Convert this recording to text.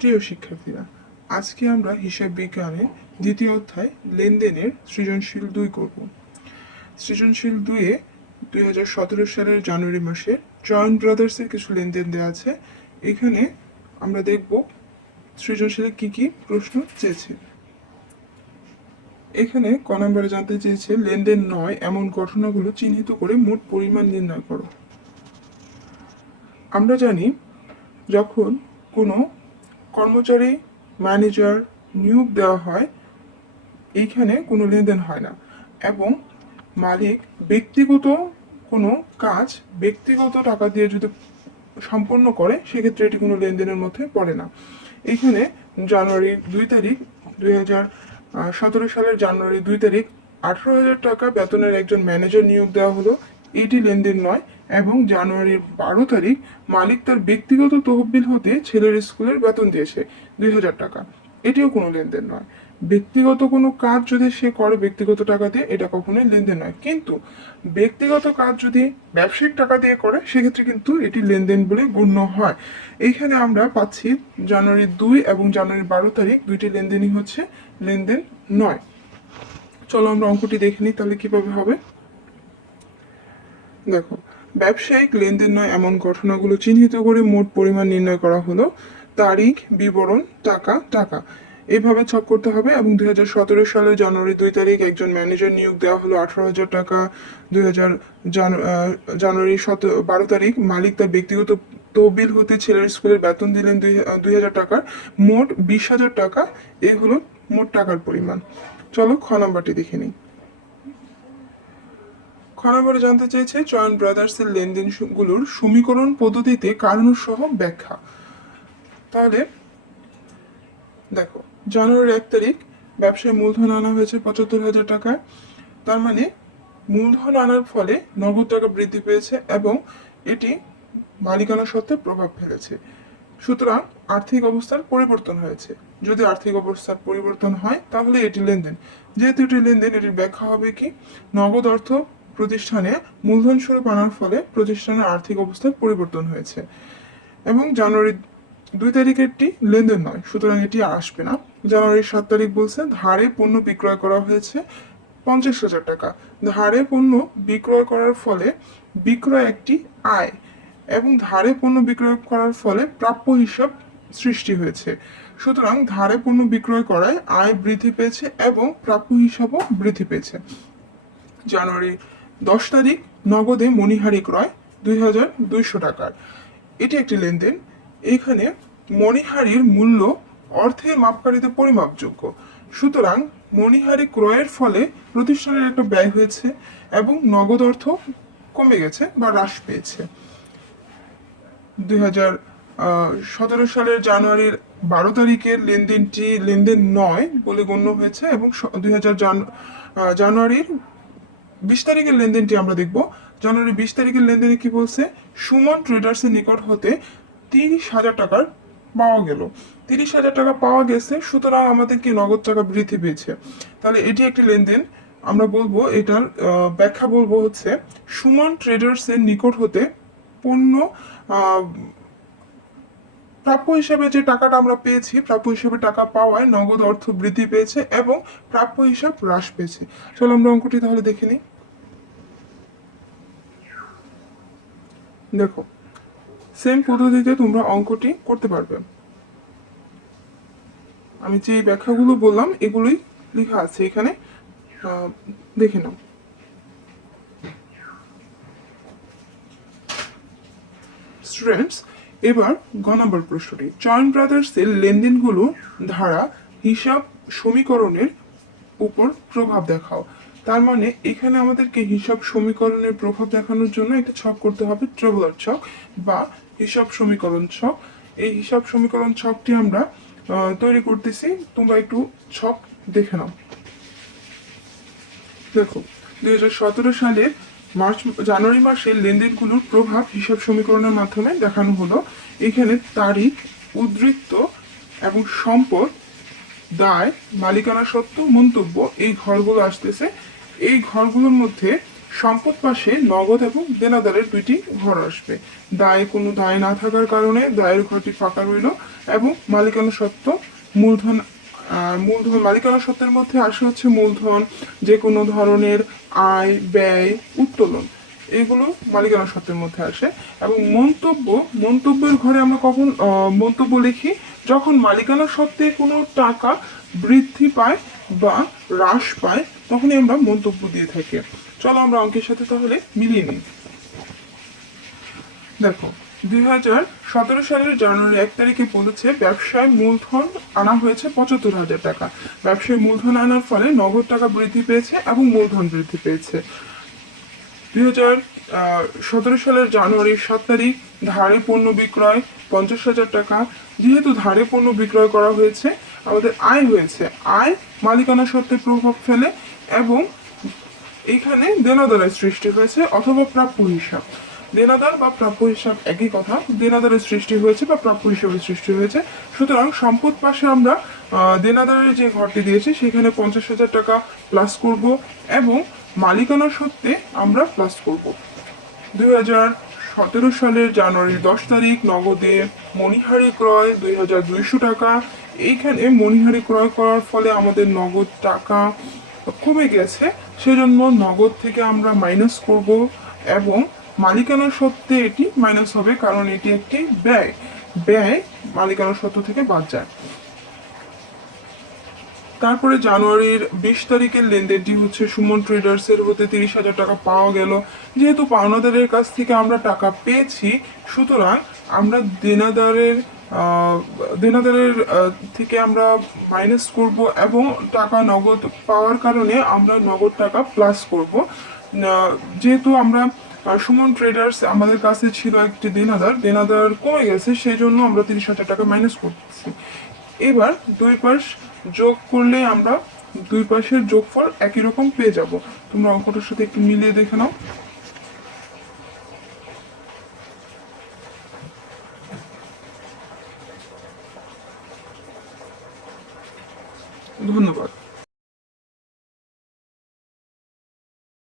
প্রিয় শিক্ষার্থীরা, আজকে আমরা হিসাব বিজ্ঞানের দ্বিতীয় অধ্যায় লেনদেনের সৃজনশীল 2 করব। সৃজনশীল 2-এ 2017 সালের জানুয়ারি মাসে জয়েন্ট ব্রাদার্সের কিছু লেনদেন দেওয়া আছে। এখানে আমরা দেখব সৃজনশীলে কি কি প্রশ্ন চেয়েছে। এখানে ক নম্বরে জানতে চেয়েছে লেনদেন নয় এমন ঘটনাগুলো চিহ্নিত করে মোট পরিমাণ নির্ণয় করো। আমরা জানি যখন কোনো কর্মচারী ম্যানেজার নিয়োগ দেওয়া হয় এইখানে কোনো লেনদেন হয় না, এবং মালিক ব্যক্তিগত কোনো কাজ ব্যক্তিগত টাকা দিয়ে যদি সম্পন্ন করে সেক্ষেত্রে এটি কোনো লেনদেনের মধ্যে পড়ে না। এইখানে জানুয়ারির 2 তারিখ 2017 সালের জানুয়ারি 2 তারিখ 18,000 টাকা বেতনের একজন ম্যানেজার নিয়োগ দেওয়া হলো, এটি লেনদেন নয়। এবং জানুয়ারির 12 তারিখ মালিক তার ব্যক্তিগত তহবিল হতে ছেলের স্কুলের বেতন দিয়েছে 2,000 টাকা, এটিও কোনো লেনদেন নয়। ব্যক্তিগত কোনো কাজ যদি সে করে ব্যক্তিগত টাকা দিয়ে, এটা কখনোই লেনদেন নয়। কিন্তু ব্যক্তিগত কাজ যদি ব্যবসায়িক টাকা দিয়ে করে সেক্ষেত্রে কিন্তু এটি লেনদেন বলে গণ্য হয়। এইখানে আমরা পাচ্ছি জানুয়ারি 2 এবং জানুয়ারি 12 তারিখ দুইটি লেনদেনই হচ্ছে লেনদেন নয়। চলো আমরা অঙ্কটি দেখে নিই, তাহলে কিভাবে হবে। দেখো, ব্যবসায়িক লেনদেন নয় এমন ঘটনাগুলো চিহ্নিত করে মোট পরিমাণ নির্ণয় করা হলো। তারিখ, বিবরণ, টাকা, টাকা, এইভাবে ছক করতে হবে। এবং 2017 সালের জানুয়ারি 2 তারিখ একজন ম্যানেজার নিয়োগ দেওয়া হলো 18,000 টাকা। জানুয়ারি 12 তারিখ মালিক তার ব্যক্তিগত তহবিল হতে ছেলের স্কুলের বেতন দিলেন 2,000 টাকার, মোট 20,000 টাকা। এই হলো মোট টাকার পরিমাণ। চলো খ নাম্বারটি দেখে নিই। খ নম্বরে জানতে চেয়েছে জয়েন্ট ব্রাদার্সের লেনদেনগুলোর সমীকরণ পদ্ধতিতে কারণ সহ ব্যাখ্যা। তাহলে দেখো, জানুয়ারির 1 তারিখ ব্যবসায় মূলধন আনা হয়েছে 75,000 টাকা, তার মানে মূলধন আনার ফলে নগদ টাকা বৃদ্ধি পেয়েছে এবং এটি মালিকানা সত্ত্বে প্রভাব ফেলেছে। সুতরাং আর্থিক অবস্থার পরিবর্তন হয়েছে। যদি আর্থিক অবস্থার পরিবর্তন হয় তাহলে এটি লেনদেন। যেহেতু এটি লেনদেন, এটির ব্যাখ্যা হবে কি, নগদ অর্থ প্রতিষ্ঠানে মূলধন স্বরূপ আনার ফলে প্রতিষ্ঠানের আর্থিক অবস্থার পরিবর্তন হয়েছে। এবং জানুয়ারি 2 তারিখেরটি লেনদেন নয়, সুতরাং এটি আসবে না। জানুয়ারি 7 তারিখ বলছে ধারে পণ্য বিক্রয় করা হয়েছে 50,000 টাকা। ধারে পণ্য বিক্রয় করার ফলে বিক্রয় একটি আয়, এবং ধারে পণ্য বিক্রয় করার ফলে প্রাপ্য হিসাব সৃষ্টি হয়েছে। সুতরাং ধারে পণ্য বিক্রয় করায় আয় বৃদ্ধি পেয়েছে এবং প্রাপ্য হিসাবও বৃদ্ধি পেয়েছে। জানুয়ারি 10 তারিখ নগদে মণিহারি ক্রয় 2,200 টাকার, এটি একটি লেনদেন। এখানে মণিহারির মূল্য অর্থের মাপকাঠিতে পরিমাপযোগ্য, সুতরাং মণিহারি ক্রয়ের ফলে প্রতিষ্ঠানের একটা ব্যয় হয়েছে এবং নগদ অর্থ কমে গেছে বা হ্রাস পেয়েছে। 2017 সালের জানুয়ারির 12 তারিখের লেনদেনটি লেনদেন নয় বলে গণ্য হয়েছে, এবং জানুয়ারির 20 তারিখের লেনদেনটি আমরা দেখব। জানুয়ারি 20 তারিখের লেনদেনে কি বলছে, সুমন ট্রেডার্সের নিকট হতে 30,000 টাকার পাওয়া গেল। 30,000 টাকা পাওয়া গেছে, সুতরাং আমাদের কি নগদ টাকা বৃদ্ধি পেয়েছে। তাহলে এটি একটি লেনদেন। আমরা বলবো এটার ব্যাখ্যা বলবো হচ্ছে, সুমন ট্রেডার্সের নিকট হতে পণ্য প্রাপ্য হিসাবে যে টাকাটা আমরা পেয়েছি, প্রাপ্য হিসাবে টাকা পাওয়ায় নগদ অর্থ বৃদ্ধি পেয়েছে এবং প্রাপ্য হিসাব হ্রাস পেয়েছে। চলো আমরা অঙ্কটি তাহলে দেখে নিই। দেখো, সেম পদ্ধতিতে তোমরা অঙ্কটি করতে পারবে। আমি যে ব্যাখ্যাগুলো বললাম এগুলোই লেখা আছে এখানে, দেখে নাও। স্টুডেন্টস, এবার গ নম্বর প্রশ্নটি, জয়েন্ট ব্রাদার্সের লেনদেনগুলো ধারা হিসাব সমীকরণের উপর প্রভাব দেখাও। তার মানে এখানে আমাদেরকে হিসাব সমীকরণের প্রভাব দেখানোর জন্য একটা ছক করতে হবে, ট্রেভেলার ছক বা হিসাব সমীকরণ ছক। এই হিসাব সমীকরণ ছকটি আমরা তৈরি করতেছি, তোমরা একটু ছক দেখে নাও। দেখো, 2017 সালের জানুয়ারি মাসের লেনদেনগুলোর প্রভাব হিসাব সমীকরণের মাধ্যমে দেখানো হলো। এখানে তারিখ, উদ্ধৃত্ত এবং সম্পদ, দায়, মালিকানা সত্ত্ব, মন্তব্য, এই ঘরগুলো আসতেছে। এই ঘরগুলোর মধ্যে সম্পদ পাশে নগদ এবং দেনাদারের দুইটি ঘর আসবে। কোনো দায় না থাকার কারণে দায়ের ঘরটি ফাঁকা রইল এবং মালিকানা সত্ত্ব মূলধন মালিকানা সত্ত্বের মধ্যে আসে হচ্ছে মূলধন, যে কোনো ধরনের আয় ব্যয় উত্তোলন, এগুলো মালিকানা সত্ত্বের মধ্যে আসে। এবং মন্তব্যের ঘরে আমরা কখন মন্তব্য লিখি? যখন মালিকানা সত্ত্বে কোনো টাকা বৃদ্ধি পায় বা হ্রাস পায় তখনই আমরা মন্তব্য দিয়ে থাকি। চলো আমরা অঙ্কের সাথে তাহলে মিলিয়ে নিই। দেখো, 2017 সালের জানুয়ারি 1 তারিখে বলেছে ব্যবসায় মূলধন আনা হয়েছে 75,000 টাকা। ব্যবসায় মূলধন আনার ফলে নগদ টাকা বৃদ্ধি পেয়েছে এবং মূলধন বৃদ্ধি পেয়েছে। 2017 সালের জানুয়ারির 7 তারিখ ধারে পণ্য বিক্রয় 50,000 টাকা। যেহেতু ধারে পণ্য বিক্রয় করা হয়েছে, আমাদের আয় হয়েছে। আয় মালিকানা সত্ত্বে প্রভাব ফেলে এবং এইখানে দেনাদারের সৃষ্টি হয়েছে অথবা প্রাপ্য হিসাব। দেনাদার বা প্রাপ্য হিসাব একই কথা, দেনাদারের সৃষ্টি হয়েছে বা প্রাপ্য হিসাবের সৃষ্টি হয়েছে। সুতরাং সম্পদ পাশে আমরা দেনাদারের যে ঘরটি দিয়েছি সেখানে 50,000 টাকা প্লাস করব এবং মালিকানা সত্ত্বে আমরা প্লাস করব। 2017 সালের জানুয়ারির 10 তারিখ নগদে মণিহারি ক্রয় 2,200 টাকা। এইখানে মণিহারি ক্রয় করার ফলে আমাদের নগদ টাকা কমে গেছে, সেজন্য নগদ থেকে আমরা মাইনাস করব এবং মালিকানা সত্ত্বে এটি মাইনাস হবে কারণ এটি একটি ব্যয়। ব্যয় মালিকানা সত্ত্ব থেকে বাদ যায়। তারপরে জানুয়ারির 20 তারিখের লেনদেনটি হচ্ছে সুমন ট্রেডার্সের হতে 30,000 টাকা পাওয়া গেল। যেহেতু পাওনাদারের কাছ থেকে আমরা টাকা পেয়েছি, সুতরাং আমরা দেনাদারের থেকে আমরা মাইনাস করব এবং টাকা নগদ পাওয়ার কারণে আমরা নগদ টাকা প্লাস করব। যেহেতু আমরা সুমন ট্রেডার্স আমাদের কাছে ছিল একটি দেনাদার কমে গেছে, সেই জন্য আমরা 30,000 টাকা মাইনাস করতেছি। এবার দুই পাশ যোগ করলে আমরা দুই পাশের যোগফল একই রকম পেয়ে যাব। তোমরা অঙ্কটার সাথে একটু মিলিয়ে দেখে নাও। ধন্যবাদ।